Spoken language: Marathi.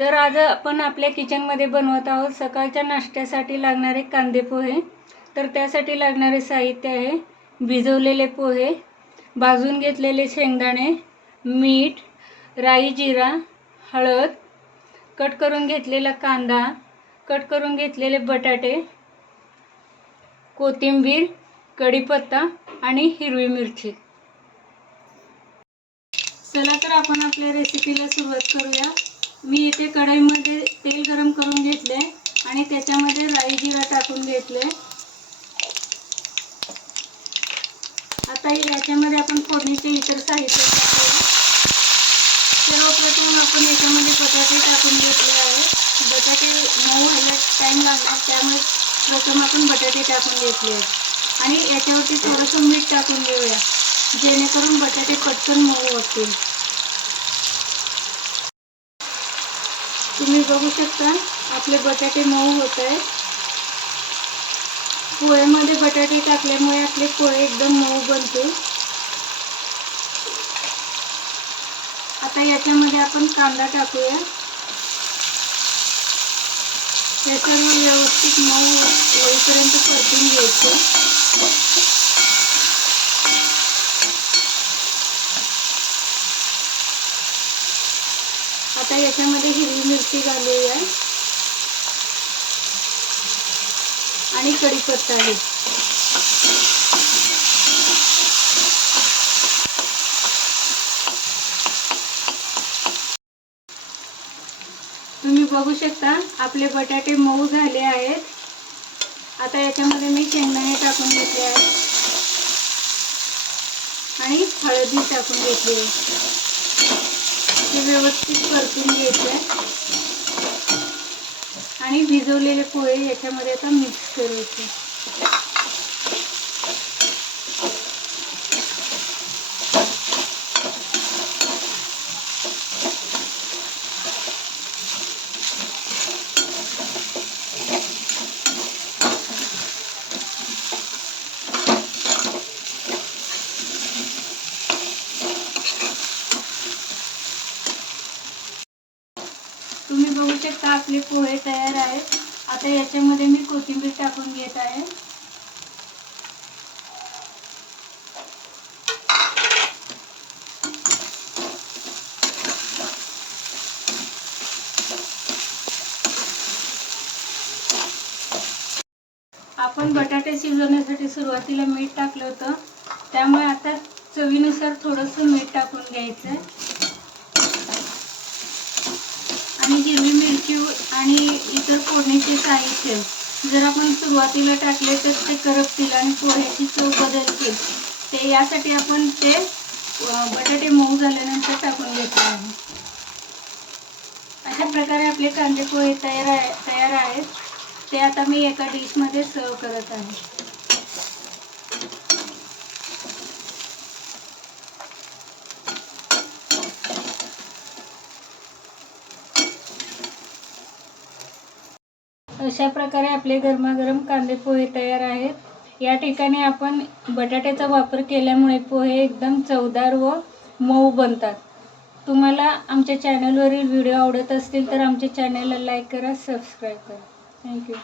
तर आज आपण आपल्या किचनमध्ये बनवत आहोत सकाळच्या नाश्त्यासाठी लागणारे कांदे पोहे. तर त्यासाठी लागणारे साहित्य आहे भिजवलेले पोहे भाजून घेतलेले शेंगदाणे मीठ राई जिरा हळद कट करून घेतलेला कांदा कट करून घेतलेले बटाटे कोथिंबीर कढीपत्ता आणि हिरवी मिरची. चला तर आपण आपल्या रेसिपीला सुरुवात करूया. मी इथे कढईमध्ये तेल गरम करून घेतले आणि त्याच्यामध्ये राई जिरा टाकून घेतले. आता याच्यामध्ये आपण फोडणीचे इतर साहित्य सर्वप्रथम आपण याच्यामध्ये बटाटे टाकून घेतले आहे. बटाटे मऊ व्हायला टाईम लागणार त्यामुळे प्रथम आपण बटाटे टाकून घेतले आहेत. आणि याच्यावरती थोडंसं मीठ टाकून घेऊया जेणेकरून बटाटे पटकन मऊ होतील. तुम्ही बघू शकता आपले बटाटे मऊ होत आहेत. पोळ्यामध्ये बटाटे टाकल्यामुळे आपले पोळे एकदम मऊ बनतील. आता याच्यामध्ये आपण कांदा टाकूया. हे सर्व व्यवस्थित मऊ होईपर्यंत परतून घ्यायचं. आता याच्यामध्ये हिरवी मिरची घालूया. आणि कढीपत्ता आहे तुम्ही बघू शकता आपले बटाटे मऊ झाले आहेत. आता याच्यामध्ये मी शेंगदाणे टाकून घेतले आहेत. आणि हळदी टाकून घेतली आहे. ते व्यवस्थित परतून घ्यायचे आणि भिजवलेले पोहे याच्यामध्ये आता मिक्स करायचे. तुम्ही बघू शकता आपले पोहे तयार आहेत. आता याच्यामध्ये मी कोथिंबीर टाकून घेत आहे. आपण बटाटे शिजवण्यासाठी सुरुवातीला मीठ टाकलं होतं. त्यामुळे आता चवीनुसार थोडंसं मीठ टाकून घ्यायचं आहे आणि हिरवी मिरची आणि इतर फोडणीचे साहित्य. जर आपण सुरुवातीला टाकले तर ते करपतील आणि पोह्याची चव बदलतील. ते यासाठी आपण ते बटाटे मऊ झाल्यानंतर टाकून घेतो आहे. अशा प्रकारे आपले कांदे पोहे तयार आहे तयार आहेत. ते आता मी एका डिशमध्ये सर्व करत आहे. अशा प्रकारे आपले गरमागरम कांदे पोहे तयार आहेत. या ठिकाणी आपण बटाट्याचा वापर केल्यामुळे पोहे एकदम चवदार व मऊ बनतात. तुम्हाला आमच्या चॅनलवरील व्हिडिओ आवडत असतील तर आमच्या चॅनलला लाईक करा सबस्क्राईब करा. थँक्यू